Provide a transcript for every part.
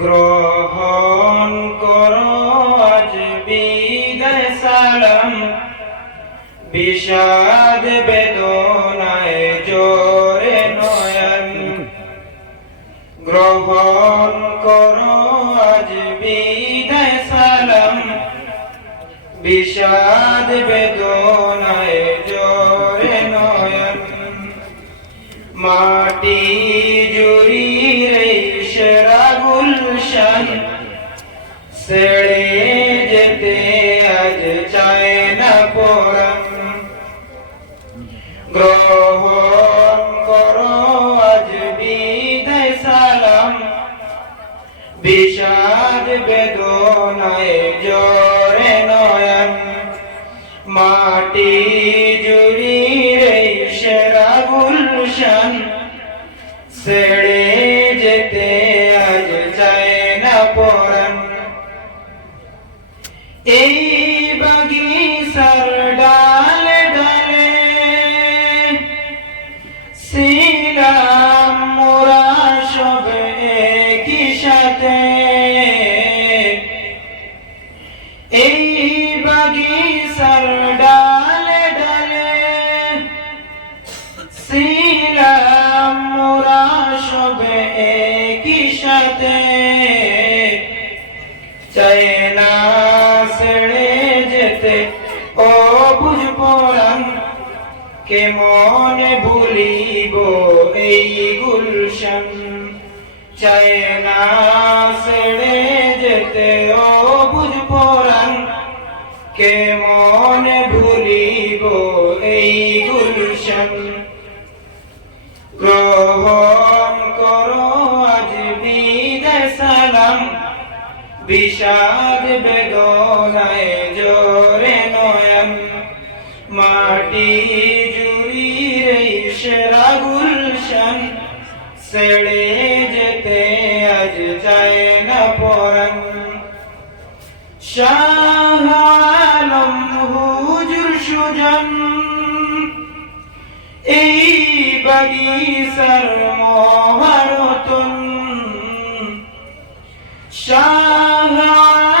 গ্রহণ করো আজ বিদায় সালাম, বিষাদ বেদনায় জোরে নয়ন। গ্রহণ করো আজ বিদায় সালাম, বিষাদ বেদনায় জোরে নয়ন। মাটি জুড়ির সেরা গুলশান ছেড়ে যেতে আজ চায় না পরাণ। গ্রহণ করো আজ বিদায় সালাম, বিষাদ বেদনায় জোরে নয়ন। মাটি জুড়ির সেরা গুলশান ছেড়ে যেতে আজ চায় না পরাণ। এই বাগিচার ডালে ডালে ছিলাম মোরা সব একই সাথে। এই বাগিচার ডালে ডালে ছিলাম মোরা সব একই সাথে। চায় না ছেড়ে যেতে ও বুঝ পরাণ, কেমন ভুলিব এই গুলশান। চায় না ছেড়ে যেতে ও বুঝ পরাণ, কেমন ভুলিব এই গুলশান। গ্রহণ করো আজ বিদায় সালাম, বিষাদ বেদনায় জোরে নয়ন। মাটি জুড়ির সেরা গুলশান ছেড়ে যেতে আজ চায় না পরাণ। শাহ আলম হুজুর সুজন এই বাগিচার মহারতন। শাহ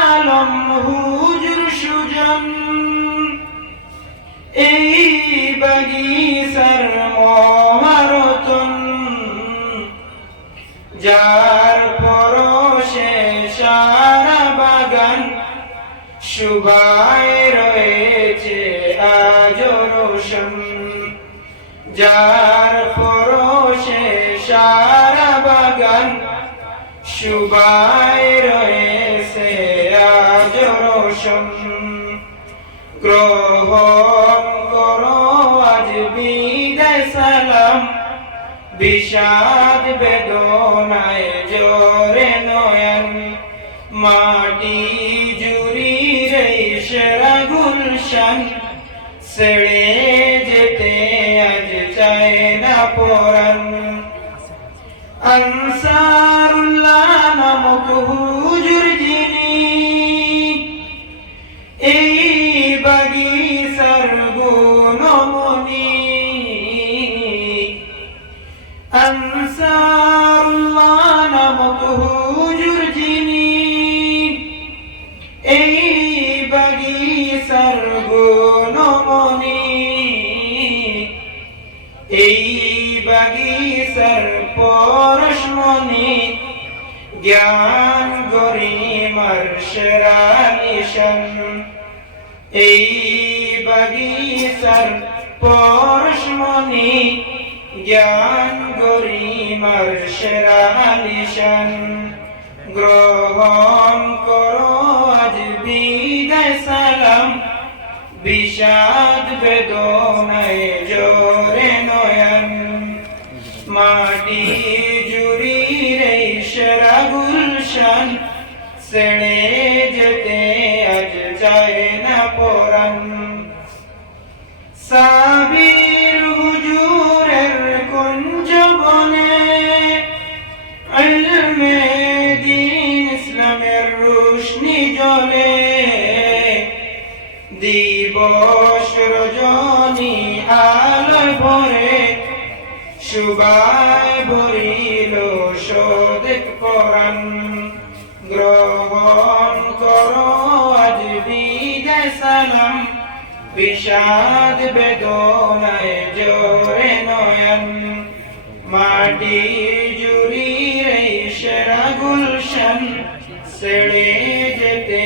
আলম হুজুর সুজন এই বাগিচার মহারতন। যার পরশে সারা বাগান শুভায় রয়েছে আজ রোশন। যার পরশে সারা বাগান শুভায় রয়েছে আজ রোশন। গ্রহণ করো আজ বিদায় সালাম, বিষাদ বেদনায় জোরে নয়ন। মাটি জুড়ির সেরা গুলশান ছেড়ে যেতে আজ চায় না পরাণ। আনসারুল্লাহ নামক হুজুর যিনি এই বাগিচার গুণমণি। আনসারুল্লাহ নামক হুজুর যিনি এই বাগিচার গুণমণি। এই বাগিচার পরশমণি জ্ঞান গরিমার সেরা নিশান। এই বাগিচার পরশমণি জ্ঞান গরিমার সেরা নিশান। গ্রহণ করো আজ বিদায় সালাম, বিষাদ বেদনায় জোরে নয়ন। মাটি জুড়ির সেরা গুলশান ছেড়ে যেতে আজ চায় না পরাণ। সাবির হুজুরের কুঞ্জ বনে ইলমে দ্বীন ইসলামের রোশনি জ্বলে। দিবস রজনী আলোয় ভরে শুভায় ভরিল সদেক পরাণ। গ্রহণ করো আজ বিদায় সালাম, বিষাদ বেদনায় জোরে নয়ন, মাটি জুড়ি রে সেরা গুলশন ছেড়ে যেতে